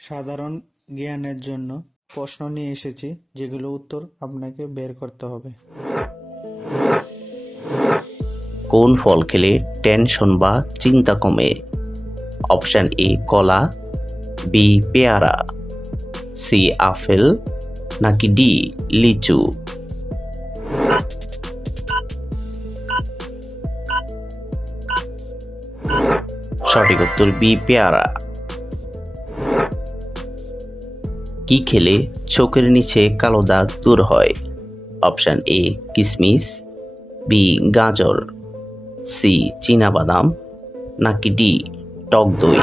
সাধারণ জ্ঞানের জন্য প্রশ্ন নিয়ে এসেছি, যেগুলো উত্তর আপনাকে বের করতে হবে। কোন ফল খেলে টেনশন বা চিন্তা কমে? অপশান এ, কলা, বি, পেয়ারা, সি, আপেল, নাকি ডি, লিচু? সঠিক উত্তর বি, পেয়ারা। কি খেলে চোখের নিচে কালো দাগ দূর হয়? অপশান এ কিসমিস। বি গাজর। সি বাদাম নাকি ডি টক দই।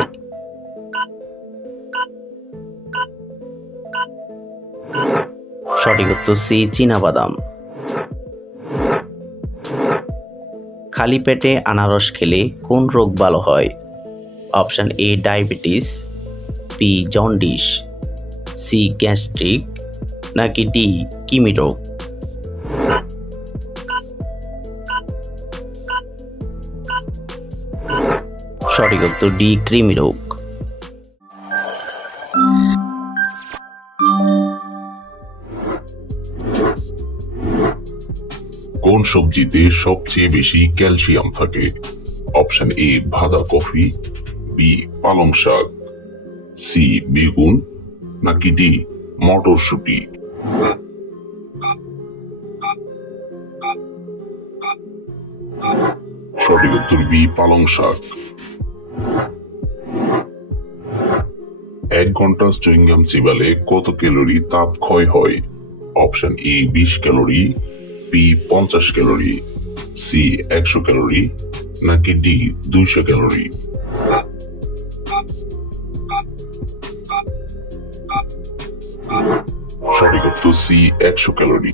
সঠিক উত্তর সি বাদাম খালি পেটে আনারস খেলে কোন রোগ ভালো হয়? Option A diabetes. B jaundice. C gastric নাকি ডি কিমি রোগ সঠিক উত্তর ডি কৃমি রোগ কোন সবজিতে সবচেয়ে বেশি ক্যালসিয়াম থাকে? অপশন এ বাঁধাকপি বি পালং শাক, সি বেগুন নাকি ডি মটরশুটি সঠিক উত্তর বি, পালং শাক। এক ঘণ্টা চুইংগাম চিবালে কত ক্যালোরি তাপ ক্ষয় হয়? অপশন এ, বিশ ক্যালোরি, বি, পঞ্চাশ ক্যালোরি, সি, একশো ক্যালোরি, নাকি ডি, দুইশো ক্যালোরি? সঠিক উত্তর সি, একশো ক্যালোরি।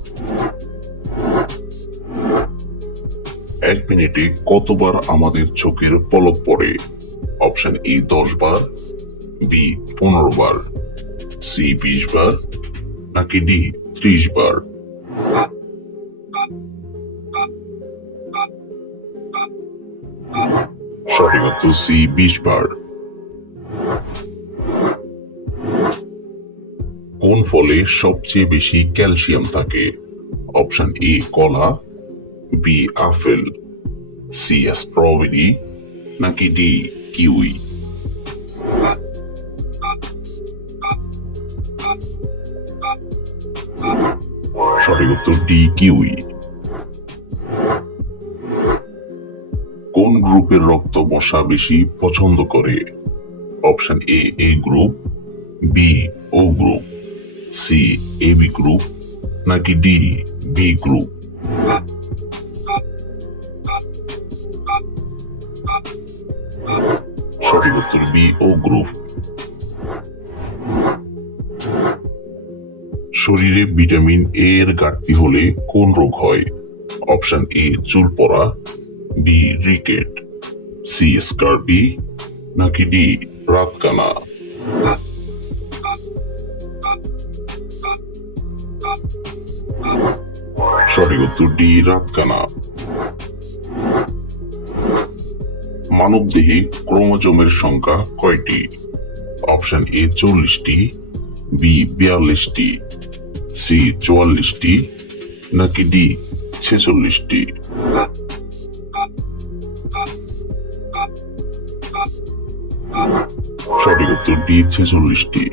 এক মিনিটে কতবার আমাদের চোখের পলক পড়ে? অপশন এ দশ বার বি পনেরো বার সি বিশ বার নাকি ডি ত্রিশ বার সঠিক উত্তর সি বিশ বার কোন ফলে সবচেয়ে বেশি ক্যালসিয়াম থাকে? অপশন এ, কলা, বি, আপেল, সি, স্ট্রবেরি, নাকি ডি, কিউই? সঠিক উত্তর ডি, কিউই। কোন গ্রুপের রক্ত বসা বেশি পছন্দ করে? Option A A group, B, O group. C A B group নাকি ডি বি গ্রুপ সঠিক উত্তর বি ও গ্রুপ শরীরে ভিটামিন এ এর ঘাটতি হলে কোন রোগ হয়? অপশন এ চুল পড়া বি রিকেট সি স্কার্বি নাকি ডি রাতকানা? সঠিক উত্তর ডি, রাতকানা। মানব দেহে ক্রোমোজোমের সংখ্যা কয়টি? অপশন এ চল্লিশটি, বি বিয়াল্লিশটি, সি চুয়াল্লিশটি, নাকি ডি ছেচল্লিশটি? সঠিক উত্তর ডি ছেচল্লিশটি।